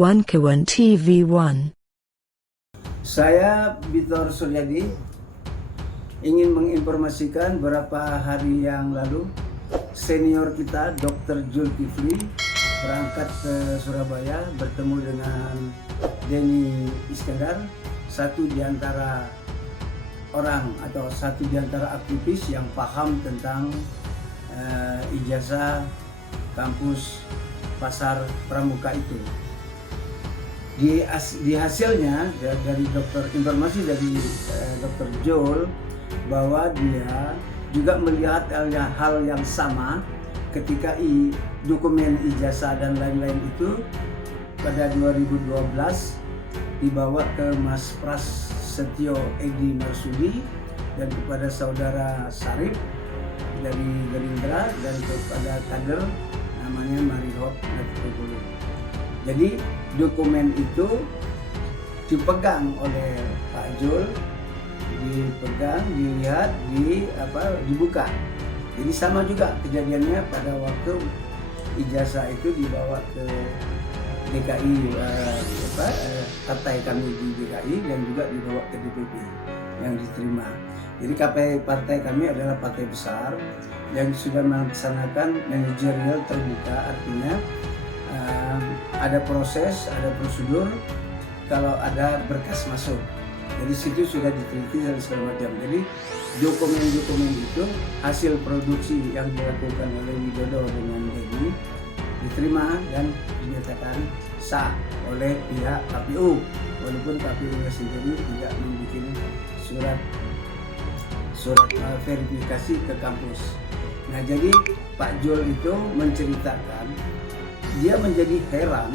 Wankawan TV1. Saya Bitor Suryadi ingin menginformasikan beberapa hari yang lalu senior kita Dr. Zulkifli berangkat ke Surabaya bertemu dengan Denny Iskandar, satu di antara orang atau satu di antara aktivis yang paham tentang ijazah kampus Pasar Pramuka itu. Di hasilnya dari informasi dari Dr. Jul bahwa dia juga melihat hal yang sama ketika dokumen ijazah dan lain-lain itu pada 2012 dibawa ke Mas Pras Setio Edi Marsudi dan kepada saudara Sarip dari Gerindra dan kepada kader namanya Marihop Natkogulu. Jadi dokumen itu dipegang oleh Pak Jul, dilihat, dibuka. Jadi sama juga kejadiannya pada waktu ijazah itu dibawa ke DKI, partai kami di DKI dan juga dibawa ke DPP yang diterima. Jadi partai kami adalah partai besar yang sudah melaksanakan manajerial terbuka, artinya ada proses, ada prosedur kalau ada berkas masuk. Jadi situ sudah diteliti dan segala macam. Jadi dokumen-dokumen itu hasil produksi yang dilakukan oleh Widodo dengan Denny diterima dan dinyatakan sah oleh pihak KPU, walaupun KPU sendiri tidak membuat surat verifikasi ke kampus. Nah, jadi Pak Jul itu menceritakan dia menjadi heran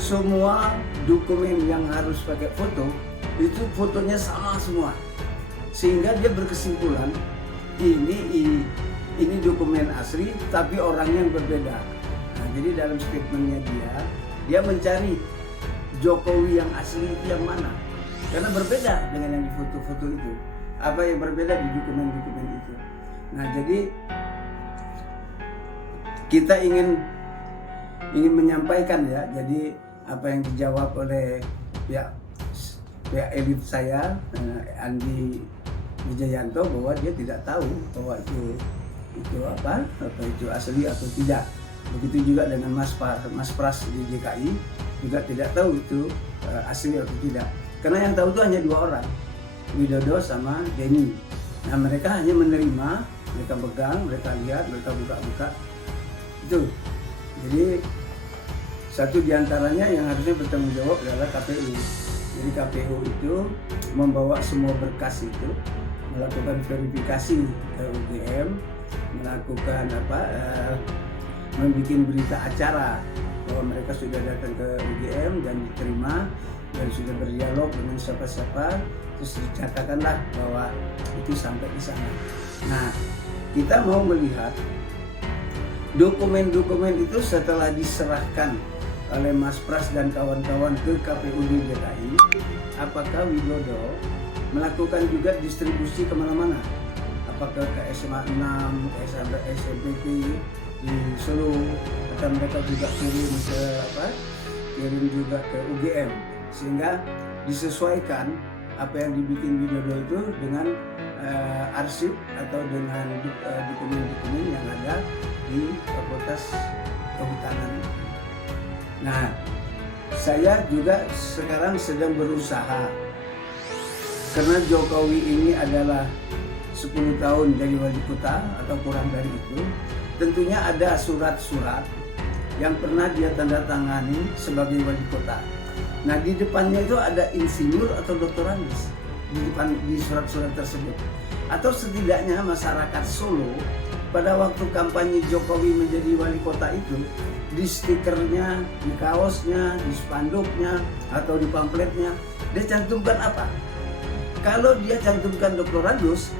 semua dokumen yang harus pakai foto itu fotonya sama semua, sehingga dia berkesimpulan ini dokumen asli tapi orangnya yang berbeda. Nah, jadi dalam statementnya dia mencari Jokowi yang asli itu yang mana, karena berbeda dengan yang di foto-foto itu. Apa yang berbeda di dokumen-dokumen itu. Nah, jadi kita ingin menyampaikan ya, jadi apa yang dijawab oleh pihak elit saya, Andi Wijayanto, bahwa dia tidak tahu bahwa itu asli atau tidak. Begitu juga dengan Mas Pras di DKI juga tidak tahu itu asli atau tidak. Karena yang tahu itu hanya dua orang, Widodo sama Denny. Nah, mereka hanya menerima, mereka pegang, mereka lihat, mereka buka-buka itu. Jadi satu diantaranya yang harusnya bertanggung jawab adalah KPU. Jadi KPU itu membawa semua berkas itu, melakukan verifikasi ke UGM, melakukan membuat berita acara bahwa mereka sudah datang ke UGM dan diterima dan sudah berdialog dengan siapa-siapa, terus dicatatkanlah bahwa itu sampai di sana. Nah, kita mau melihat dokumen-dokumen itu setelah diserahkan oleh Mas Pras dan kawan-kawan ke KPU di DKI, apakah Widodo melakukan juga distribusi kemana-mana? Apakah ke SMA 6, ke SMPT di Solo, atau mereka juga kirim juga ke UGM, sehingga disesuaikan apa yang dibikin Widodo itu dengan arsip atau dengan dokumen-dokumen yang ada di Fakultas Kehutanan. Nah, saya juga sekarang sedang berusaha, karena Jokowi ini adalah 10 tahun jadi wali kota atau kurang dari itu. Tentunya ada surat-surat yang pernah dia tanda tangani sebagai wali kota. Nah, di depannya itu ada insinyur atau doktoralis di surat-surat tersebut. Atau setidaknya masyarakat Solo pada waktu kampanye Jokowi menjadi wali kota itu, di stikernya, di kaosnya, di spanduknya, atau di pamfletnya, dia cantumkan apa? Kalau dia cantumkan doktoralis,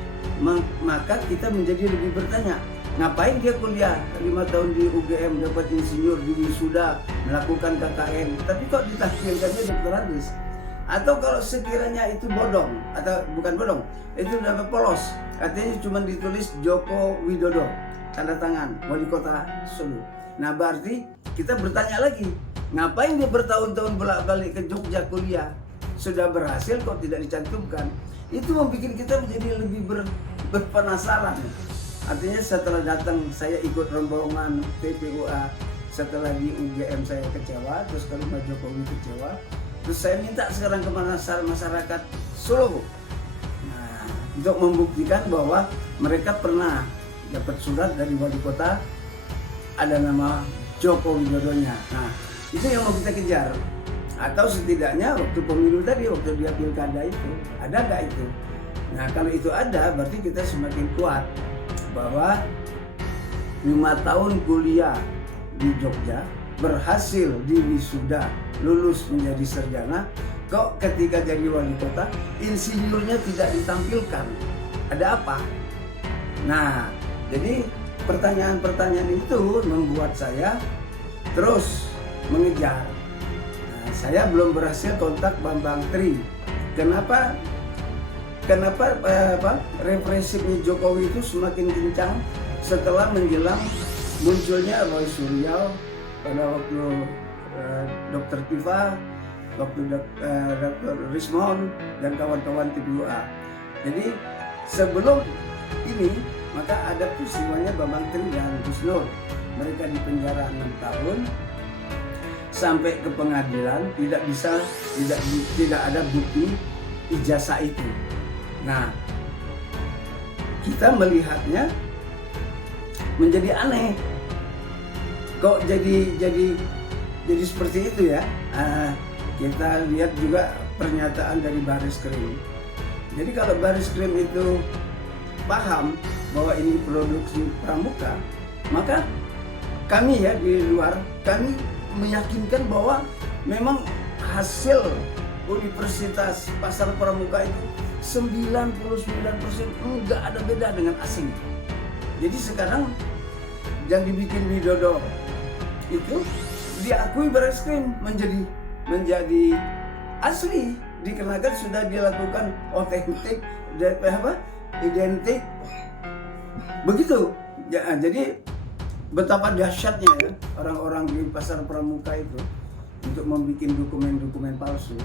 maka kita menjadi lebih bertanya, ngapain dia kuliah 5 tahun di UGM, dapat insinyur, di wisuda, melakukan KKN, tapi kok ditampilkannya doktoralis? Atau kalau sekiranya itu bodong, atau bukan bodong, itu dapat polos, artinya cuma ditulis Joko Widodo, tanda tangan wali kota Solo. Nah, berarti kita bertanya lagi, Ngapain dia bertahun-tahun bolak-balik ke Jogja kuliah? Sudah berhasil kok tidak dicantumkan. Itu membuat kita menjadi lebih berpenasaran. Artinya setelah datang saya ikut rombongan TPUA, setelah di UGM saya kecewa, terus kalau Pak Jokowi kecewa, terus saya minta sekarang ke masyarakat Solo, nah, untuk membuktikan bahwa mereka pernah dapat surat dari wali kota, ada nama Joko Widodonya. Nah, itu yang mau kita kejar. Atau setidaknya waktu pemilu tadi, waktu dia pilkada itu, ada nggak itu? Nah, kalau itu ada, berarti kita semakin kuat bahwa 5 tahun kuliah di Jogja, berhasil di wisuda, lulus menjadi sarjana, kok ketika jadi wali kota, insinyurnya tidak ditampilkan. Ada apa? Nah, jadi pertanyaan-pertanyaan itu membuat saya terus mengejar. Nah, saya belum berhasil kontak Bambang Tri. Kenapa represifnya Jokowi itu semakin kencang setelah menjelang munculnya Roy Suryo pada waktu Dr. Tifa, waktu Dr. Rismon dan kawan-kawan TPUA. Jadi sebelum ini maka ada peristiwanya Bambang Tri dan Gus Nur. Mereka dipenjara 6 tahun sampai ke pengadilan, tidak ada bukti ijazah itu. Nah, kita melihatnya menjadi aneh. Kok jadi seperti itu ya? Kita lihat juga pernyataan dari Baris-Krim. Jadi kalau Baris-Krim itu paham bahwa ini produksi pramuka, maka kami ya di luar, kami meyakinkan bahwa memang hasil Universitas Pasar Pramuka itu 99% enggak ada beda dengan asing. Jadi sekarang yang dibikin Widodo itu diakui Baris-Krim menjadi asli, dikarenakan sudah dilakukan otentik identik begitu ya. Jadi betapa dahsyatnya ya orang-orang di Pasar Pramuka itu untuk membuat dokumen-dokumen palsu,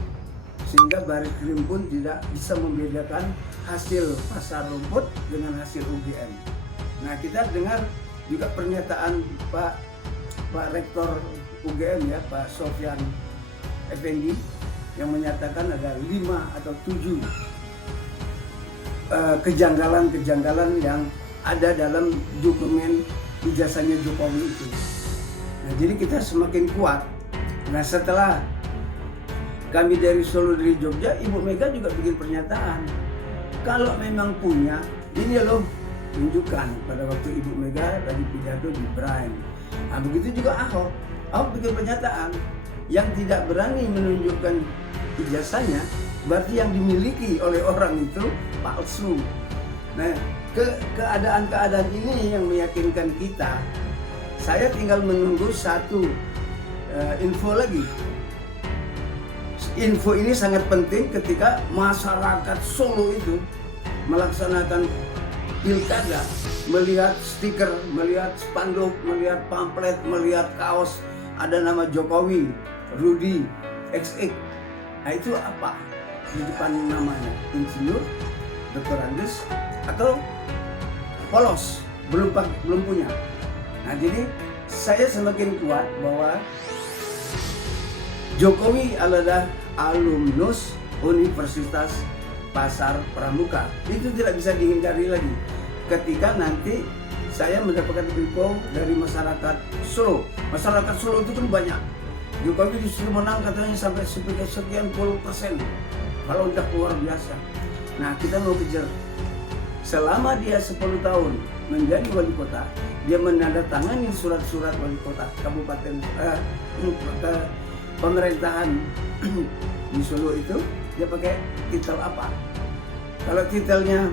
sehingga Baris-Krim pun tidak bisa membedakan hasil pasar rumput dengan hasil UGM. Nah, kita dengar juga pernyataan Pak Rektor UGM ya, Pak Sofyan Effendi, yang menyatakan ada 5 atau 7 kejanggalan-kejanggalan yang ada dalam dokumen ijazahnya Jokowi itu. Nah, jadi kita semakin kuat. Nah, setelah kami dari Solo, dari Jogja, Ibu Mega juga bikin pernyataan. Kalau memang punya, ini loh, tunjukkan. Pada waktu Ibu Mega lagi pidato di Brain. Nah, begitu juga Ahok. Ahok bikin pernyataan. Yang tidak berani menunjukkan ijazahnya, berarti yang dimiliki oleh orang itu palsu. Nah, keadaan-keadaan ini yang meyakinkan kita. Saya tinggal menunggu satu info lagi. Info ini sangat penting ketika masyarakat Solo itu melaksanakan pilkada, melihat stiker, melihat spanduk, melihat pamflet, melihat kaos ada nama Jokowi, Rudi, XX. Nah, itu apa? Di depan namanya insinyur, doktorandes, atau polos, belum punya. Nah, jadi saya semakin kuat bahwa Jokowi adalah alumnus Universitas Pasar Pramuka. Itu tidak bisa dihindari lagi. Ketika nanti saya mendapatkan info dari masyarakat Solo. Masyarakat Solo itu kan banyak. Jokowi disuruh menang katanya sampai sekian puluh %. Kalau udah luar biasa. Nah, kita mau kejar. Selama dia 10 tahun menjadi wali kota, dia menandatangani surat-surat wali kota kabupaten ke pemerintahan di Solo itu, dia pakai titel apa? Kalau titelnya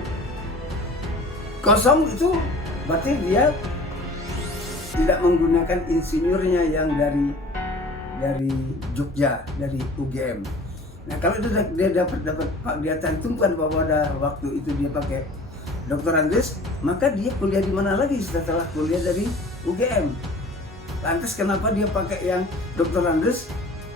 kosong itu berarti dia tidak menggunakan insinyurnya yang dari Jogja, dari UGM. Nah, kalau dia dia cantumkan bahwa pada waktu itu dia pakai doktorandes, maka dia kuliah di mana lagi setelah kuliah dari UGM? Lantas kenapa dia pakai yang Dr. Andes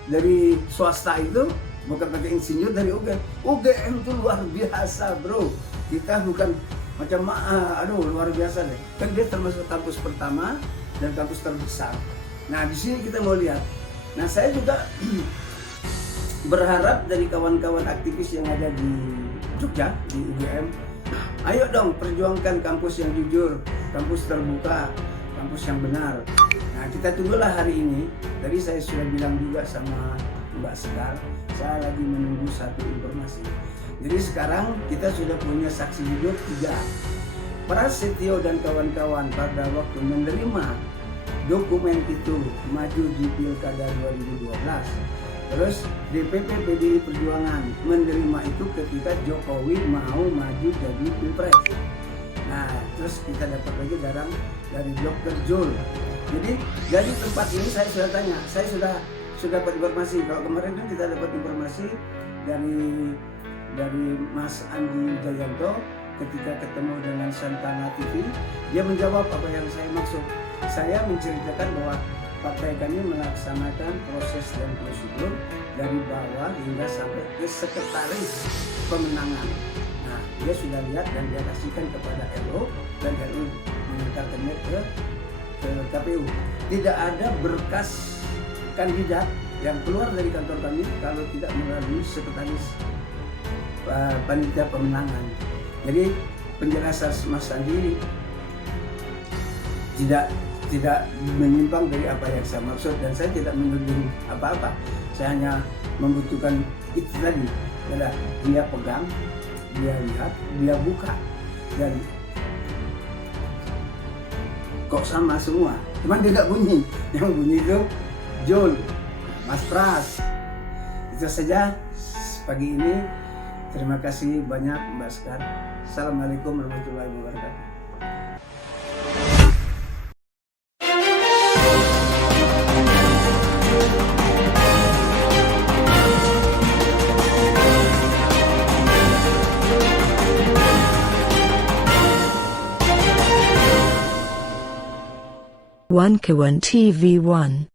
dari swasta itu, bukan pakai insinyur dari UGM? UGM itu luar biasa bro. Kita bukan macam luar biasa deh. Kan dia termasuk kampus pertama dan kampus terbesar. Nah di sini kita mau lihat. Nah saya juga berharap dari kawan-kawan aktivis yang ada di Jogja, di UGM, ayo dong perjuangkan kampus yang jujur, kampus terbuka, kampus yang benar. Nah kita tunggulah hari ini. Tadi saya sudah bilang juga sama Mbak Sekar, saya lagi menunggu satu informasi. Jadi sekarang kita sudah punya saksi hidup 3. Prasetyo dan kawan-kawan pada waktu menerima dokumen itu maju di Pilkada 2012. Terus DPP PDI Perjuangan menerima itu ketika Jokowi mau maju jadi Pilpres. Nah, terus kita dapat lagi dari Dr. Jul. Jadi dari tempat ini saya sudah tanya, saya sudah dapat informasi. Kalau kemarin kan kita dapat informasi dari Mas Andi Jayanto ketika ketemu dengan Santana TV, dia menjawab apa yang saya maksud. Saya menceritakan bahwa partai kami melaksanakan proses dan prosedur dari bawah hingga sampai ke sekretaris pemenangan. Nah, dia sudah lihat dan dia kasihkan kepada LO dan LO mengantarkannya ke KPU. Tidak ada berkas kandidat yang keluar dari kantor kami kalau tidak melalui sekretaris panitia pemenangan. Jadi penjelasan Mas Andi tidak menyimpang dari apa yang saya maksud, dan saya tidak menuduh apa-apa. Saya hanya membutuhkan itu tadi, adalah dia pegang, dia lihat, dia buka, dan kok sama semua. Cuman dia nggak bunyi, yang bunyi itu Jul, Mas Pras. Itu saja pagi ini. Terima kasih banyak Mbak Sekar. Assalamualaikum warahmatullahi wabarakatuh. One Kawan TV 1